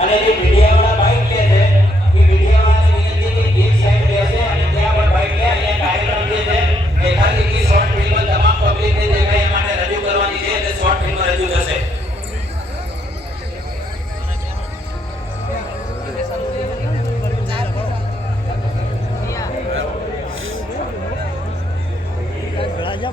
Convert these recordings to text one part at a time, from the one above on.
અને જે મીડિયાવાળા બાઇક લે છે એ મીડિયાવાળાને વિનંતી કે એક સાઈડ બેસે અને ત્યાં પણ બાઇક લે અહીંયા કાર્યક્રમ જે છે એ ખાલી ઈ શોર્ટ ફિલ્મ તમામ પબ્લિકને દેખાય એ માટે રજૂ કરવાની છે એટલે શોર્ટ ફિલ્મ રજૂ થશે. રાજા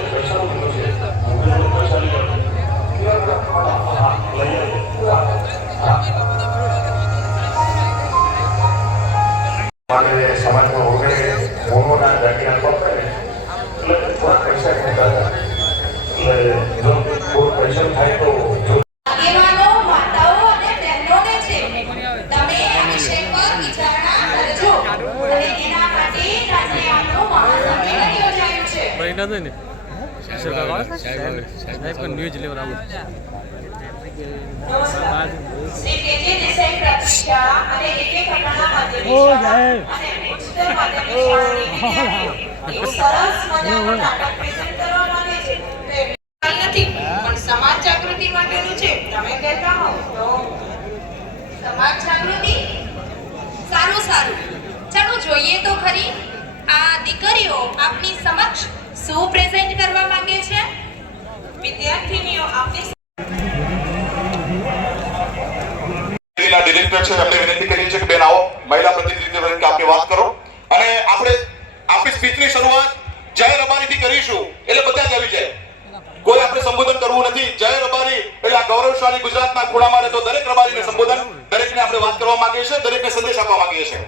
સમાજમાં વગેરે મોનોના દાખલા પડતા ને એટલે થોડા પૈસા કહેતા હતા એટલે જો કોઈ પૈસા થાય તો જો આગેવાનો માતાઓ અને બહેનોને છે તમે આ વિષય પર વિચારણા સમાજ જાગૃતિ માટેનું છે તમે કહેતા હો સમાજ જાગૃતિ સારું સારું ચાલો જોઈએ તો ખરી આ દીકરીઓ આપની સમક્ષ શું પ્રેઝન્ટ કરવા માંગે છે વિદ્યાર્થીનીઓ ડિરેક્ટર છે એમને વિનંતી કરી છે કે બેન આવો, મહિલા પ્રતિનિધિ તરીકે આપની વાત કરો. અને આપણે આપણી સ્પીચની શરૂઆત જય રબારીથી કરીશું. એટલે બધા જ આવી જાય. કોઈ આપણે સંબોધન કરવું નથી. જય રબારી, એટલે આ ગૌરવશાળી ગુજરાતના ખૂણામાં રહેતો દરેક રબારીને સંબોધન દરેકને આપણે વાત કરવા માંગીએ છીએ, દરેકને સંદેશ આપવા માંગીએ છીએ.